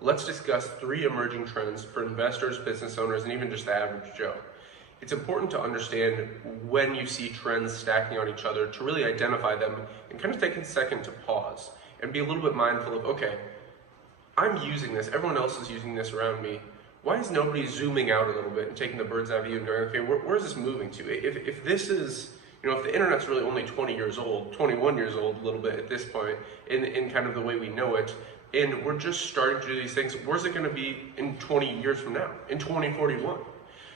let's discuss 3 emerging trends for investors, business owners, and even just the average Joe. It's important to understand when you see trends stacking on each other to really identify them and kind of take a second to pause and be a little bit mindful of, okay, I'm using this, everyone else is using this around me. Why is nobody zooming out a little bit and taking the bird's eye view and going, okay, where is this moving to? If this is, if the internet's really only 20 years old, 21 years old a little bit at this point, in kind of the way we know it, and we're just starting to do these things, where's it gonna be in 20 years from now, in 2041?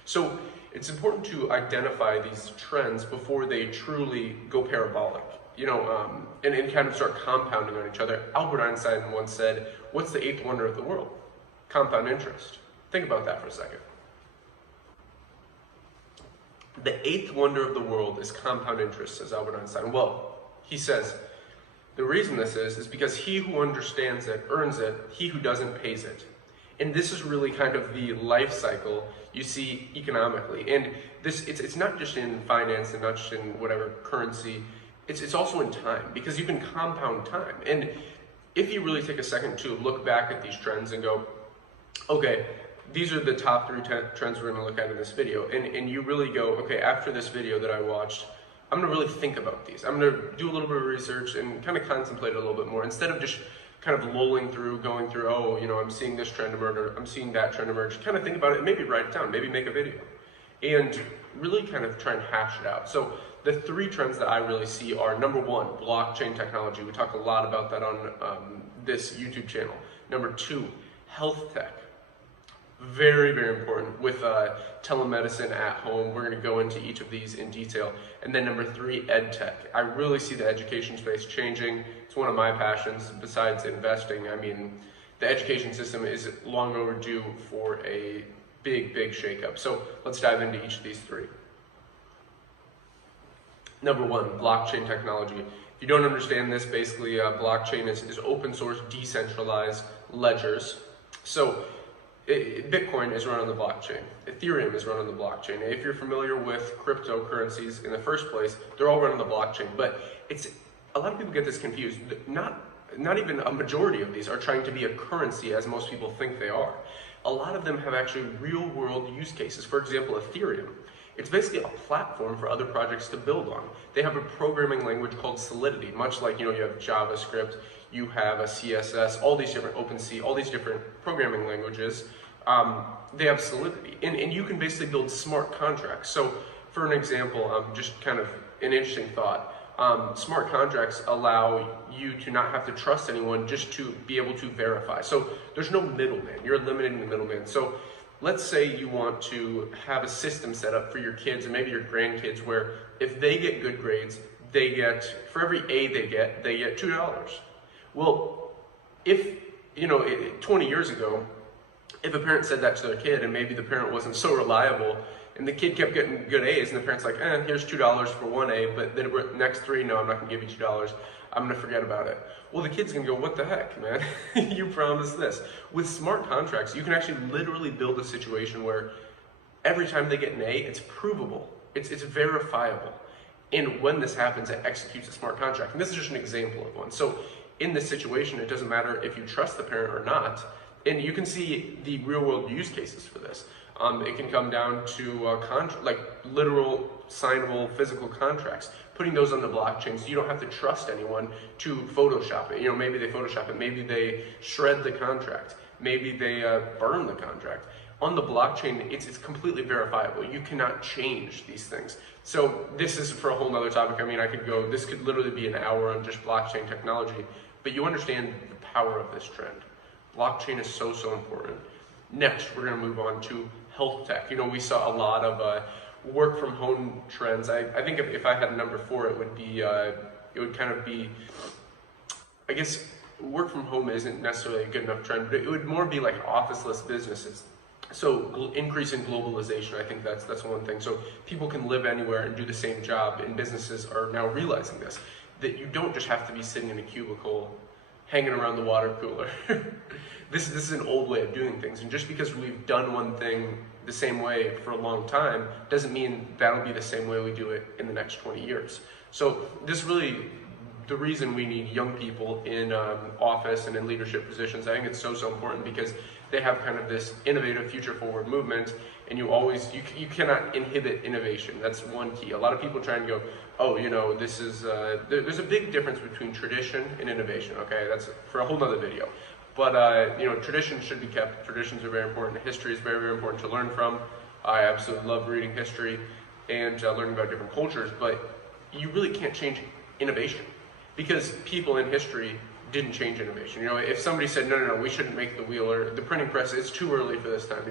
So it's important to identify these trends before they truly go parabolic, and kind of start compounding on each other. Albert Einstein once said, what's the 8th wonder of the world? Compound interest. Think about that for a second. The 8th wonder of the world is compound interest, says Albert Einstein. Well, he says, the reason this is because he who understands it earns it, he who doesn't pays it. And this is really kind of the life cycle you see economically. And it's not just in finance and not just in whatever currency, it's also in time, because you can compound time. And if you really take a second to look back at these trends and go, okay, these are the top 3 trends we're gonna look at in this video. And you really go, okay, after this video that I watched, I'm gonna really think about these. I'm gonna do a little bit of research and kind of contemplate a little bit more, instead of just kind of lolling through, going through, oh, I'm seeing this trend emerge, or I'm seeing that trend emerge. Kind of think about it, and maybe write it down, maybe make a video, and really kind of try and hash it out. So the 3 trends that I really see are, number 1, blockchain technology. We talk a lot about that on this YouTube channel. Number 2, health tech. Very, very important with telemedicine at home. We're going to go into each of these in detail. And then number 3, ed tech. I really see the education space changing. It's one of my passions besides investing. I mean, the education system is long overdue for a big, big shakeup. So let's dive into each of these 3. Number 1, blockchain technology. If you don't understand this, basically blockchain is open source, decentralized ledgers. So Bitcoin is run on the blockchain. Ethereum is run on the blockchain. If you're familiar with cryptocurrencies in the first place, they're all run on the blockchain. But a lot of people get this confused. Not even a majority of these are trying to be a currency as most people think they are. A lot of them have actually real world use cases. For example, Ethereum. It's basically a platform for other projects to build on. They have a programming language called Solidity, much like you have JavaScript, you have a CSS, all these different OpenC, all these different programming languages. They have Solidity, and you can basically build smart contracts. So, for an example, just kind of an interesting thought. Smart contracts allow you to not have to trust anyone, just to be able to verify. So there's no middleman. You're eliminating the middleman. So let's say you want to have a system set up for your kids and maybe your grandkids where if they get good grades, they get, for every A they get $2. Well, if, 20 years ago, if a parent said that to their kid and maybe the parent wasn't so reliable and the kid kept getting good A's and the parent's like, here's $2 for 1 A, but then the next 3, no, I'm not gonna give you $2. I'm gonna forget about it. Well, the kid's gonna go, what the heck, man? You promised this. With smart contracts, you can actually literally build a situation where every time they get an A, it's provable. It's verifiable. And when this happens, it executes a smart contract. And this is just an example of one. So in this situation, it doesn't matter if you trust the parent or not. And you can see the real world use cases for this. It can come down to like literal signable physical contracts, putting those on the blockchain so you don't have to trust anyone to Photoshop it. Maybe they Photoshop it, maybe they shred the contract, maybe they burn the contract. On the blockchain, it's completely verifiable. You cannot change these things. So this is for a whole nother topic. I mean, this could literally be an hour on just blockchain technology, but you understand the power of this trend. Blockchain is so, so important. Next, we're gonna move on to health tech. We saw a lot of work from home trends. I think if I had a number 4, it would be, I guess work from home isn't necessarily a good enough trend, but it would more be like officeless businesses. So increase in globalization, I think that's one thing. So people can live anywhere and do the same job, and businesses are now realizing this, that you don't just have to be sitting in a cubicle hanging around the water cooler. This is an old way of doing things, and just because we've done one thing the same way for a long time doesn't mean that'll be the same way we do it in the next 20 years. So this really the reason we need young people in office and in leadership positions. I think it's so important because they have kind of this innovative, future-forward movement, and you cannot inhibit innovation. That's one key. A lot of people try and go, oh, this is there's a big difference between tradition and innovation. Okay, that's for a whole nother video. But traditions should be kept. Traditions are very important. History is very, very important to learn from. I absolutely love reading history and learning about different cultures, but you really can't change innovation because people in history didn't change innovation. If somebody said, no, we shouldn't make the wheel or the printing press, it's too early for this time,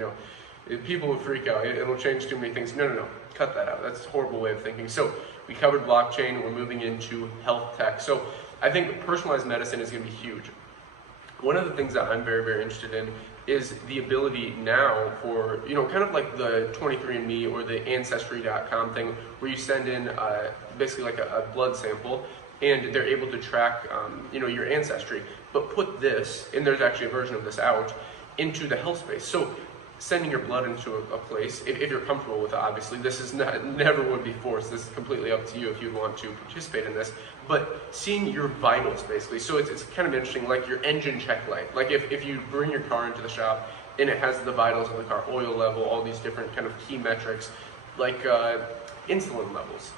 people will freak out, it'll change too many things. No, cut that out. That's a horrible way of thinking. So we covered blockchain, we're moving into health tech. So I think personalized medicine is going to be huge. One of the things that I'm very, very interested in is the ability now for, kind of like the 23andMe or the Ancestry.com thing, where you send in basically like a blood sample, and they're able to track, your ancestry, but put this, and there's actually a version of this out, into the health space. So sending your blood into a place, if you're comfortable with it, obviously, this is never would be forced. This is completely up to you if you want to participate in this, but seeing your vitals, basically. So it's kind of interesting, like your engine check light. Like if you bring your car into the shop, and it has the vitals of the car, oil level, all these different kind of key metrics, like insulin levels.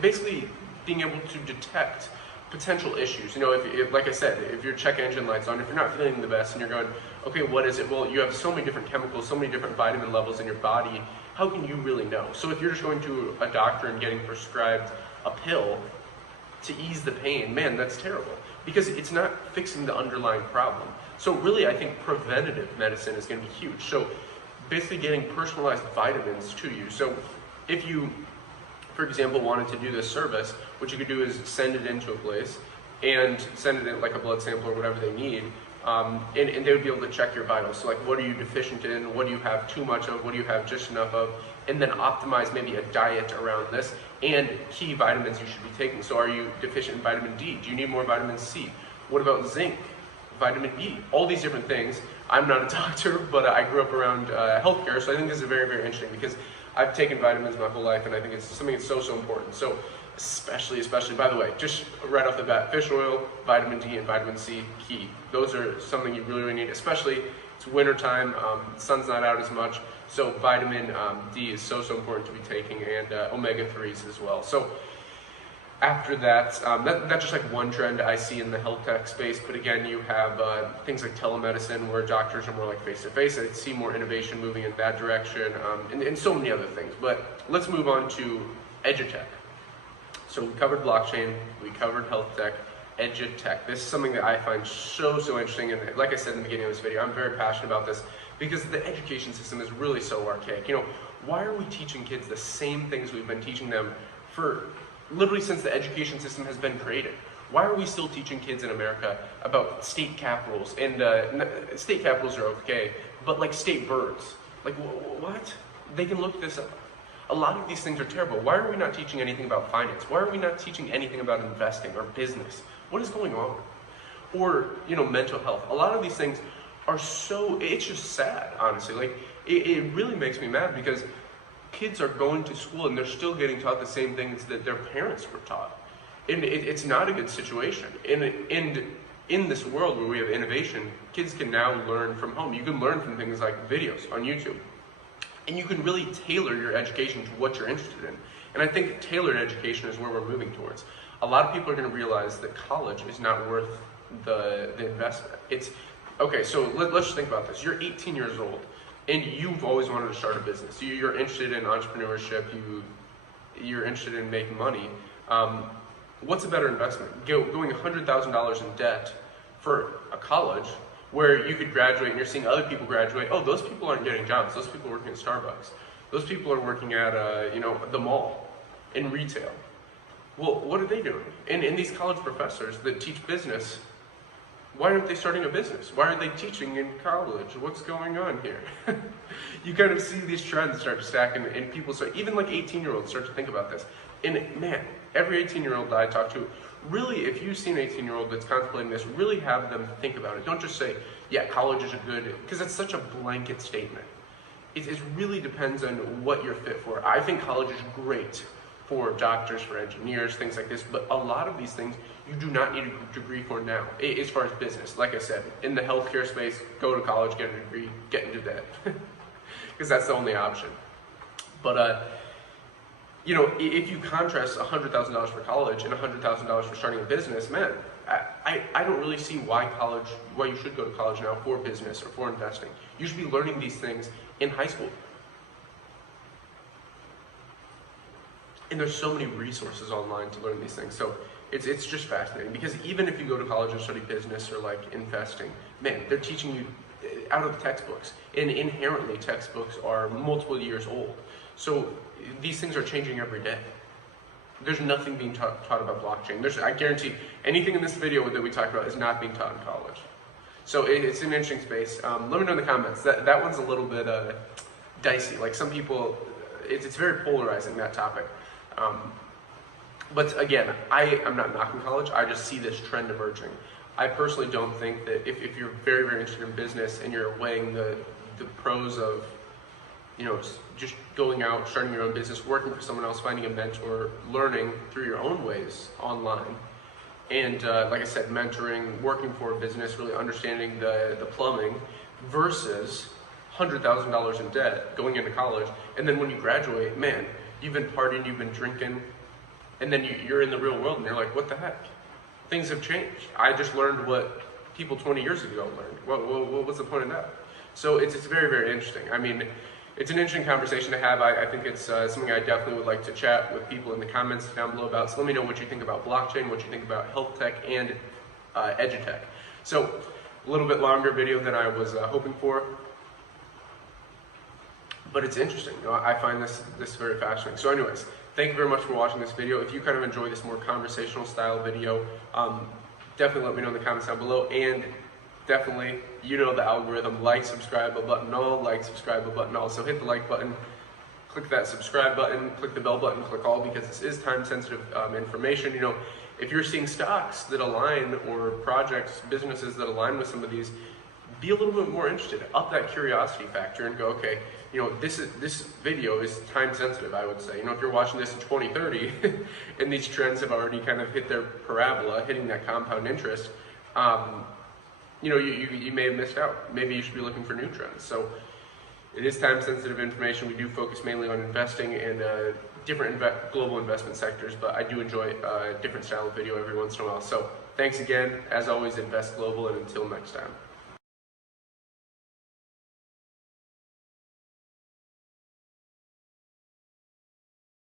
Basically, being able to detect potential issues. If like I said, if your check engine light's on, if you're not feeling the best and you're going, okay, what is it? Well, you have so many different chemicals, so many different vitamin levels in your body. How can you really know? So if you're just going to a doctor and getting prescribed a pill to ease the pain, man, that's terrible because it's not fixing the underlying problem. So really, I think preventative medicine is going to be huge. So basically getting personalized vitamins to you. So if you, for example, wanted to do this service, what you could do is send it into a place and send it in like a blood sample or whatever they need, and they would be able to check your vitals. So like, what are you deficient in? What do you have too much of? What do you have just enough of? And then optimize maybe a diet around this and key vitamins you should be taking. So are you deficient in vitamin D? Do you need more vitamin C? What about zinc? Vitamin E? All these different things. I'm not a doctor, but I grew up around healthcare, so I think this is very, very interesting because I've taken vitamins my whole life, and I think it's something that's so, so important. So especially, by the way, just right off the bat, fish oil, vitamin D, and vitamin C, key. Those are something you really, really need, especially it's wintertime, sun's not out as much, so vitamin D is so, so important to be taking, and omega-3s as well. So after that, that's just like one trend I see in the health tech space, but again, you have things like telemedicine where doctors are more like face-to-face. I see more innovation moving in that direction, and so many other things. But let's move on to EduTech. So we covered blockchain, we covered health tech, EduTech. This is something that I find so, so interesting, and like I said in the beginning of this video, I'm very passionate about this because the education system is really so archaic. Why are we teaching kids the same things we've been teaching them for literally since the education system has been created? Why are we still teaching kids in America about state capitals? And state capitals are okay, but like state birds. Like, what? They can look this up. A lot of these things are terrible. Why are we not teaching anything about finance? Why are we not teaching anything about investing or business? What is going on? Or, mental health. A lot of these things are so, it's just sad, honestly. Like, it really makes me mad because kids are going to school and they're still getting taught the same things that their parents were taught. And it's not a good situation. And in this world where we have innovation, kids can now learn from home. You can learn from things like videos on YouTube. And you can really tailor your education to what you're interested in. And I think tailored education is where we're moving towards. A lot of people are going to realize that college is not worth the investment. Okay, so let's just think about this. You're 18 years old. And you've always wanted to start a business. You're interested in entrepreneurship. You're interested in making money. What's a better investment? Going $100,000 in debt for a college where you could graduate and you're seeing other people graduate. Oh, those people aren't getting jobs. Those people are working at Starbucks. Those people are working at the mall, in retail. Well, what are they doing? And these college professors that teach business, why aren't they starting a business? Why aren't they teaching in college? What's going on here? You kind of see these trends start to stack, and people start, even like 18-year-olds start to think about this. And man, every 18-year-old that I talk to, really, if you see an 18-year-old that's contemplating this, really have them think about it. Don't just say, yeah, college is a good, because it's such a blanket statement. It really depends on what you're fit for. I think college is great for doctors, for engineers, things like this. But a lot of these things you do not need a degree for now, as far as business. Like I said, in the healthcare space, go to college, get a degree, get into debt, because that's the only option. But you know, if you contrast $100,000 for college and $100,000 for starting a business, man, I don't really see why you should go to college now for business or for investing. You should be learning these things in high school. And there's so many resources online to learn these things. So it's just fascinating, because even if you go to college and study business or like investing, man, they're teaching you out of the textbooks. And inherently textbooks are multiple years old. So these things are changing every day. There's nothing being taught about blockchain. I guarantee anything in this video that we talked about is not being taught in college. So it's an interesting space. Let me know in the comments. That one's a little bit dicey. Like some people, it's very polarizing, that topic. But again, I'm not knocking college. I just see this trend emerging. I personally don't think that if you're very, very interested in business and you're weighing the pros of, you know, just going out, starting your own business, working for someone else, finding a mentor, learning through your own ways online, and like I said, mentoring, working for a business, really understanding the plumbing, versus $100,000 in debt going into college, and then when you graduate, man, you've been partying, you've been drinking, and then you're in the real world and you're like, what the heck? Things have changed. I just learned what people 20 years ago learned. What's the point of that? So it's very, very interesting. I mean, it's an interesting conversation to have. I think it's something I definitely would like to chat with people in the comments down below about. So let me know what you think about blockchain, what you think about health tech and edutech. So a little bit longer video than I was hoping for, but it's interesting. You know, I find this very fascinating. So anyways, thank you very much for watching this video. If you kind of enjoy this more conversational style video, definitely let me know in the comments down below. And definitely, you know the algorithm, like, subscribe, button all, like, subscribe, button all. So hit the like button, click that subscribe button, click the bell button, click all, because this is time sensitive information. You know, if you're seeing stocks that align, or projects, businesses that align with some of these, be a little bit more interested, up that curiosity factor and go, okay, you know, this video is time sensitive, I would say. You know, if you're watching this in 2030 and these trends have already kind of hit their parabola, hitting that compound interest, you know, you may have missed out. Maybe you should be looking for new trends. So it is time sensitive information. We do focus mainly on investing in different global investment sectors, but I do enjoy a different style of video every once in a while. So thanks again. As always, invest global, and until next time.